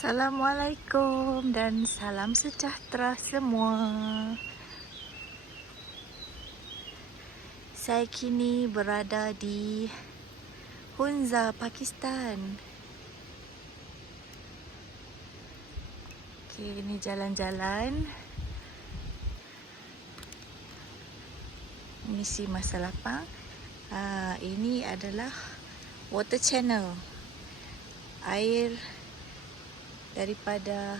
Assalamualaikum dan salam sejahtera semua. Saya kini berada di Hunza, Pakistan. Okey, ini jalan-jalan. Misi masa lapang. Uh, ini adalah water channel. Air daripada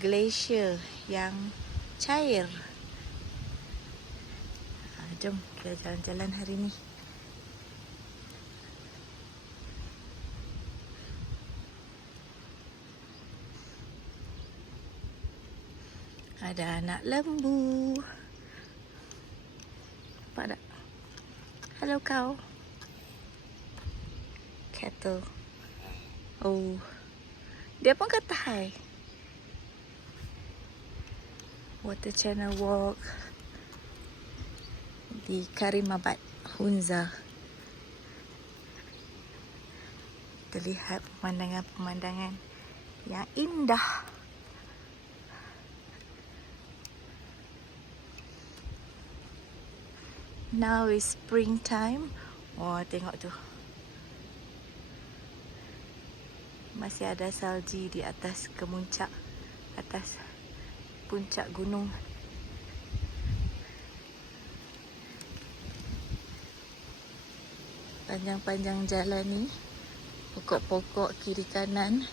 glacier yang cair. Ha, jom kita jalan-jalan hari ni. Ada anak lembu. Nampak tak? Hello kau. Cattle. Oh. Dia pun kata hai. Water Channel Walk di Karimabad, Hunza. Terlihat pemandangan-pemandangan yang indah. Now is springtime. Oh, tengok tu. Masih ada salji di atas kemuncak atas puncak gunung. Panjang-panjang jalan ni pokok-pokok kiri kanan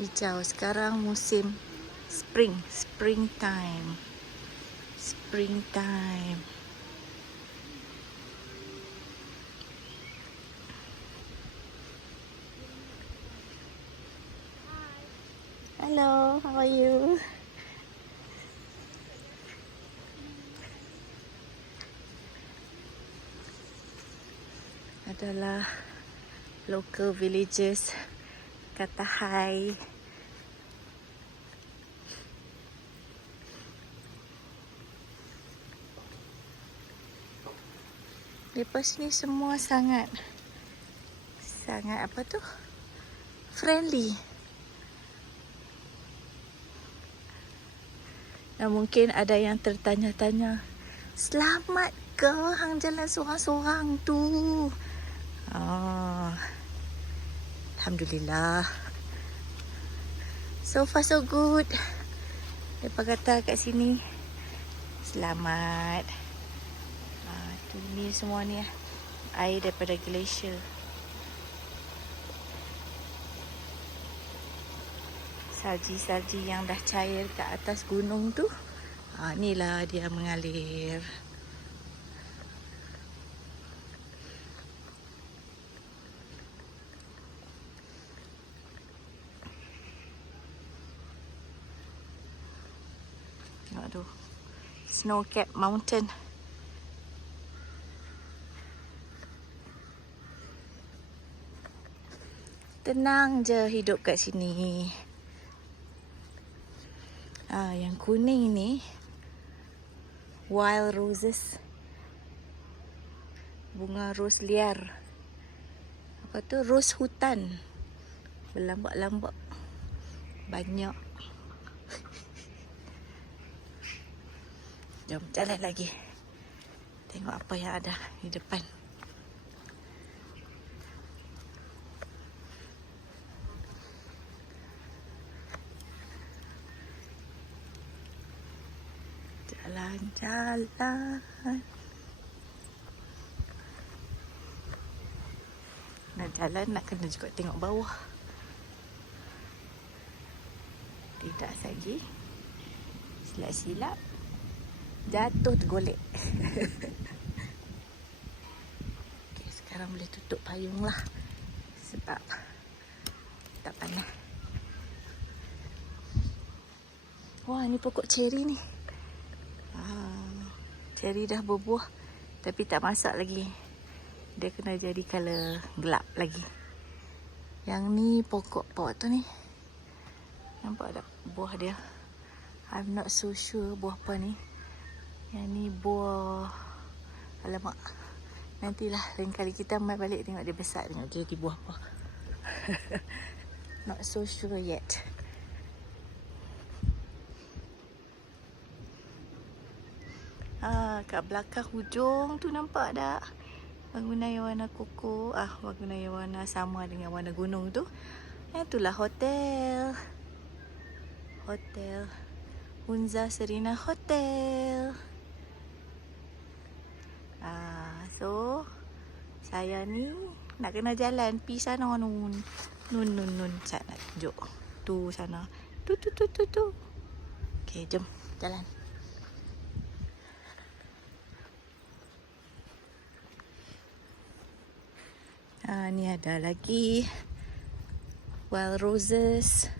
hijau. Sekarang musim spring, springtime. Springtime. Hello, how are you? Adalah local villagers kata hai. Lepas ni semua sangat sangat apa tu? friendly. Dan mungkin ada yang tertanya-tanya, "Selamat ke hang jalan seorang-seorang tu?" Oh. Alhamdulillah. So far so good. Depa kata kat sini selamat. Ha, tu ni semua ni air daripada glacier. Salji-salji yang dah cair kat atas gunung tu. Ha, inilah dia mengalir. Aduh. Snow cap mountain. Tenang je hidup kat sini. Ah, yang kuning ni wild roses. Bunga ros liar. Apa tu? Ros hutan. Berlambak-lambak. Banyak. Jom jalan lagi. Tengok apa yang ada di depan. Jalan-jalan. Nak jalan nak kena juga tengok bawah. Tidak saja. Silap-silap jatuh tergolek. okay, sekarang boleh tutup payung lah. Sebab tak panas. Wah, ni pokok ceri ni. Ah, ceri dah berbuah tapi tak masak lagi. Dia kena jadi color gelap lagi. Yang ni pokok pot tu ni. Nampak tak buah dia? I'm not so sure buah apa ni. Yang ni buah... Alamak. Nantilah lain kali kita mai balik tengok dia besar tengok dia jadi buah apa. not so sure yet. Ah, kat belakang hujung tu nampak tak? Bangunan yang warna koko. Ah, bangunan yang warna sama dengan warna gunung tu. Itulah hotel. Hotel. Hunza Serena Hotel. Ah, so saya ni nak kena jalan pi sana nun. Nun nun nun saya nak tunjuk. Tu sana. Tu tu tu tu tu. Okey, jom jalan. Ah, ni ada lagi wild roses.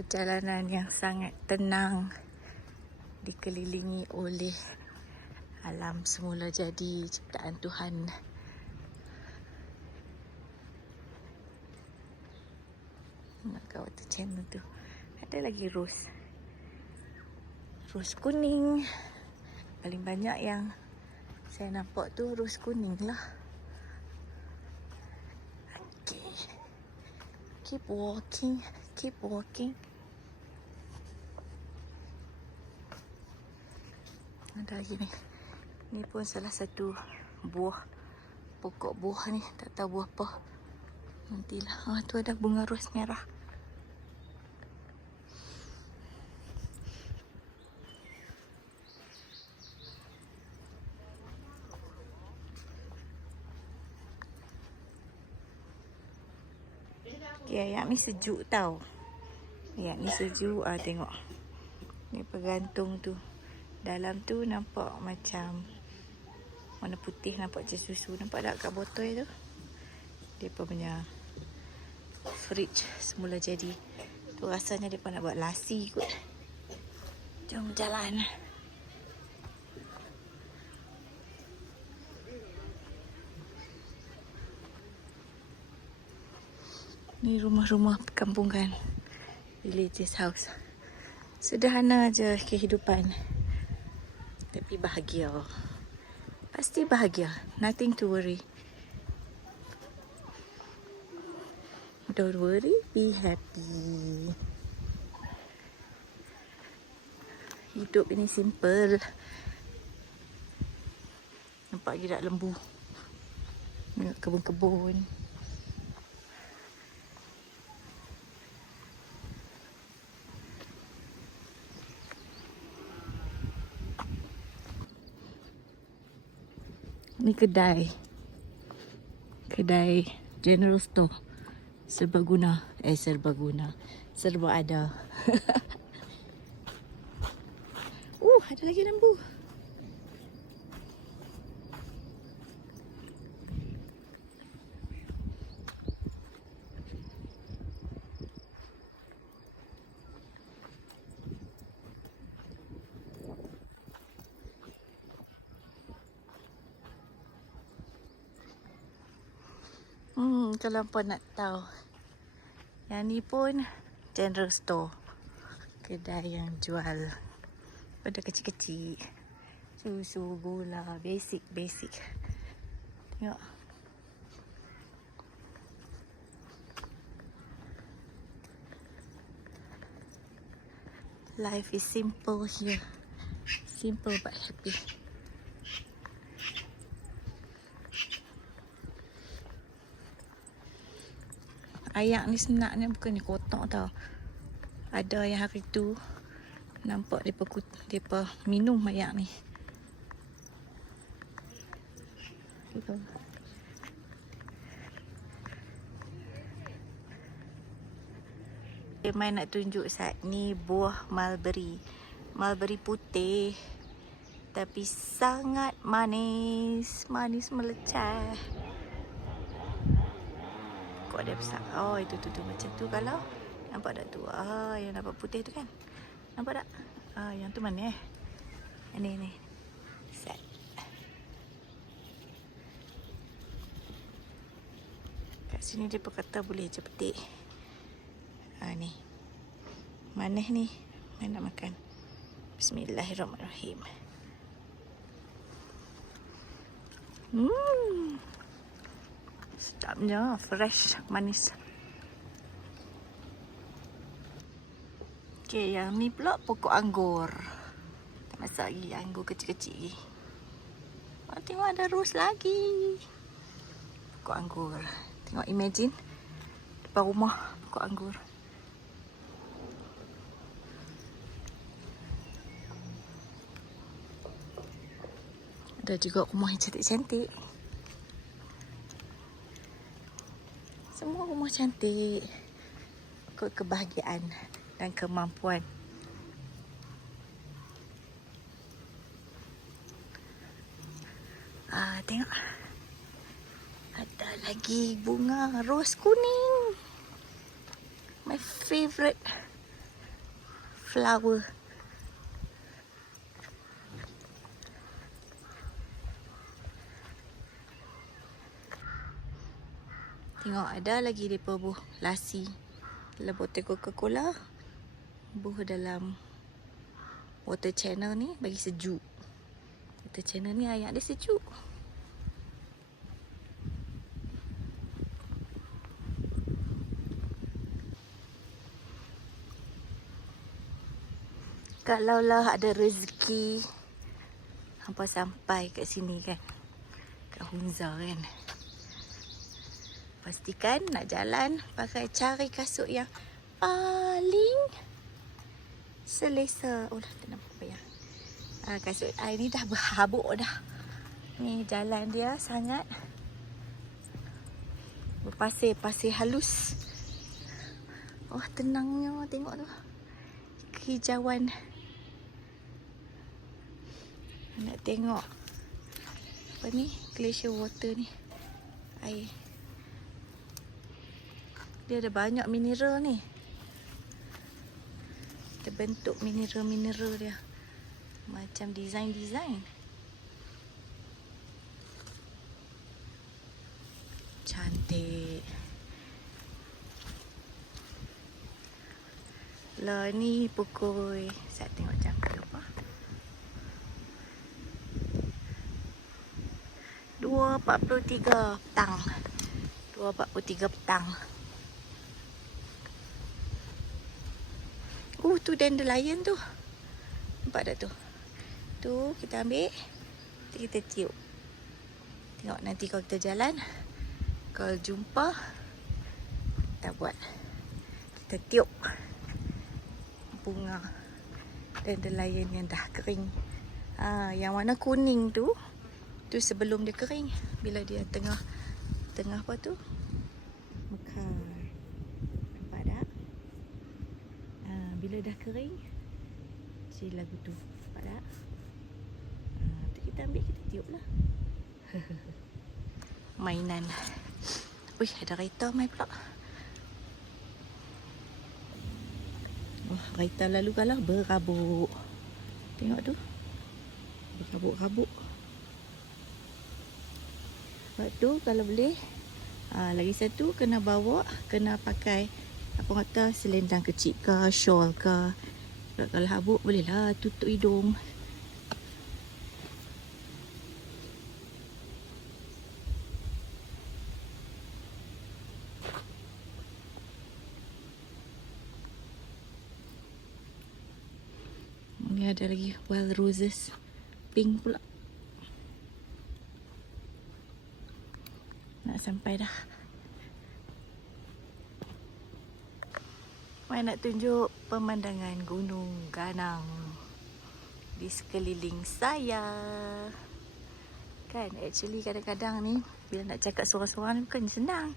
Perjalanan yang sangat tenang dikelilingi oleh alam semula jadi ciptaan Tuhan. Nak water channel tu. Ada lagi rose. Rose kuning. Paling banyak yang saya nampak tu rose kuning lah. Okay. Keep walking. Keep walking. Ada lagi ni. Ni pun salah satu buah. Pokok buah ni. Tak tahu buah apa. Nantilah. Ah, tu ada bunga ros merah. Okay, ayak ni sejuk tau. Ayak ni sejuk. Ah, tengok. Ni pergantung tu. Dalam tu nampak macam warna putih nampak macam susu. Nampak tak kat botol tu? Dia punya fridge semula jadi. Tu rasanya dia nak buat lasi kot. Jom jalan. Ni rumah-rumah perkampungan. Villages house. Sederhana aja kehidupan. Tapi bahagia. Pasti bahagia. Nothing to worry. Don't worry, be happy. Hidup ini simple. Nampak lagi tak lembu. Kebun-kebun. Ni kedai. Kedai General Store. Serbaguna. Eh, serbaguna. Serba ada. uh, ada lagi lembu. Apa nak tahu. Yang ni pun general store. Kedai yang jual pada kecil-kecil. Susu, gula, basic, basic. Tengok. Life is simple here. Simple but happy. Ayak ni sebenarnya bukan ni kotak tau. Ada yang hari tu nampak depa depa minum ayak ni. Dia main nak tunjuk saat ni buah mulberry. Mulberry putih. Tapi sangat manis. Manis melecah nampak dia besar. Oh, itu tu tu macam tu kalau nampak tak tu. Ah, yang nampak putih tu kan. Nampak tak? Ah, yang tu mana eh? Ini ni. Set. Kat sini dia pun kata boleh je petik. Ah ni. Manis ni. Mana nak makan? Bismillahirrahmanirrahim. Hmm. Sedapnya, fresh, manis. Okey, yang ni pula pokok anggur. Masak lagi, anggur kecil-kecil lagi. Oh, tengok ada rose lagi. Pokok anggur. Tengok imagine depan rumah pokok anggur. Ada juga rumah yang cantik-cantik. Semua rumah cantik. Ikut kebahagiaan dan kemampuan. Ah, tengok. Ada lagi bunga ros kuning. My favorite flower. Tengok ada lagi depa buh lasi. Dalam botol Coca-Cola. Buh dalam water channel ni bagi sejuk. Water channel ni air dia sejuk. Kalaulah ada rezeki hampa sampai kat sini kan. Kat Hunza kan. Pastikan nak jalan pakai cari kasut yang paling selesa. Oh dah tak apa ya. Ah, kasut air ni dah berhabuk dah. Ni jalan dia sangat berpasir-pasir halus. Oh tenangnya tengok tu. Kehijauan. Nak tengok apa ni glacier water ni. Air. Dia ada banyak mineral ni. Dia bentuk mineral-mineral dia. Macam design-design. Cantik. Lah ni pukul Saya tengok jam berapa 2.43 petang 2.43 petang Uh tu dandelion tu. Nampak tak tu? Tu kita ambil. Nanti kita tiup. Tengok nanti kalau kita jalan Kalau jumpa Kita buat. Kita tiup Bunga Dandelion yang dah kering. Ha, Yang warna kuning tu Tu sebelum dia kering. Bila dia tengah Tengah apa tu Mekar Nampak tak ha, Bila dah kering Si lagu tu Nampak tak ha, tu kita ambil kita tiup lah. Mainan. Wih ada kereta mai pula. Wah kereta lalu kalah berabuk. Tengok tu. Berabuk-rabuk. Sebab tu kalau boleh ha, Lagi satu kena bawa Kena pakai Apa kata selendang kecil ke Shawl ke. Kalau habuk boleh lah tutup hidung. Ni ada lagi wild roses. Pink pula. Nak sampai dah Mai nak tunjuk pemandangan Gunung Ganang Di sekeliling saya. Kan actually kadang-kadang ni Bila nak cakap seorang-seorang ni bukan senang.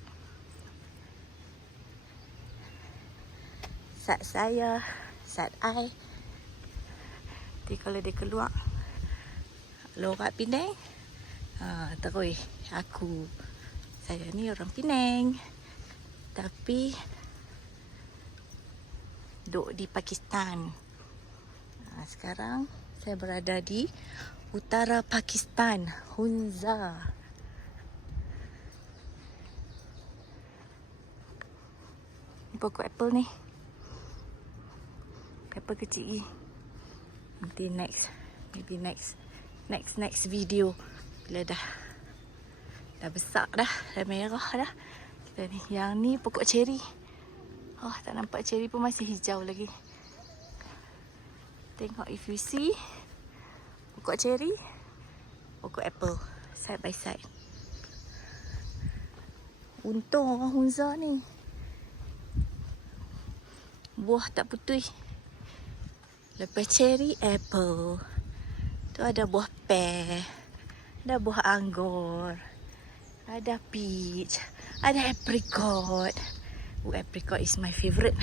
Sat saya Sat I. Nanti kalau dia keluar Lorak Penang. Ha, Terus aku. Saya ni orang Penang. Tapi Duduk di Pakistan Ha, sekarang saya berada di utara Pakistan, Hunza. Ni pokok apple ni. Apple kecil lagi. Nanti next. Maybe next. Next next video. Bila dah. Dah besar dah. Dah merah dah. Kita ni. Yang ni pokok ceri. Oh tak nampak ceri pun masih hijau lagi. Tengok if you see. Pokok ceri. Pokok apple. Side by side. Untung orang Hunza ni. Buah tak putih. Lepas cherry apple. Tu ada buah pear. Ada buah anggur. Ada peach. Ada apricot. Oh, apricot is my favourite.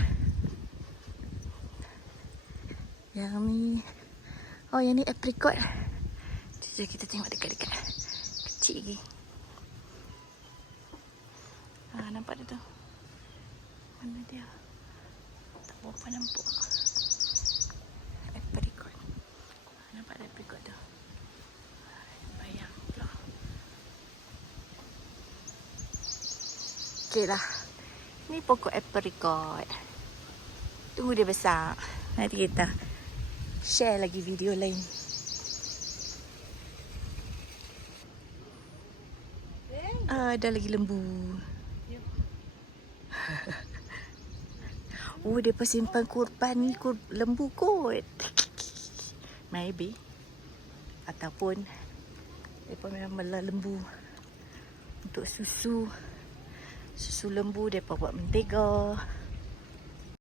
Yang ni. Oh, yang ni apricot. Jom kita tengok dekat-dekat. Kecil lagi. Ah, nampak dia tu. Mana dia? Tak berapa nampak. Apricot. Nampak ada apricot tu. Bayang pula. Okey lah. Ni pokok apricot. Tunggu dia besar. Nanti kita share lagi video lain. Ah, ada lagi lembu. Oh, dia simpan kurban ni kur, lembu kot. Maybe. Ataupun mereka memang melah lembu untuk susu. Susu lembu mereka buat mentega.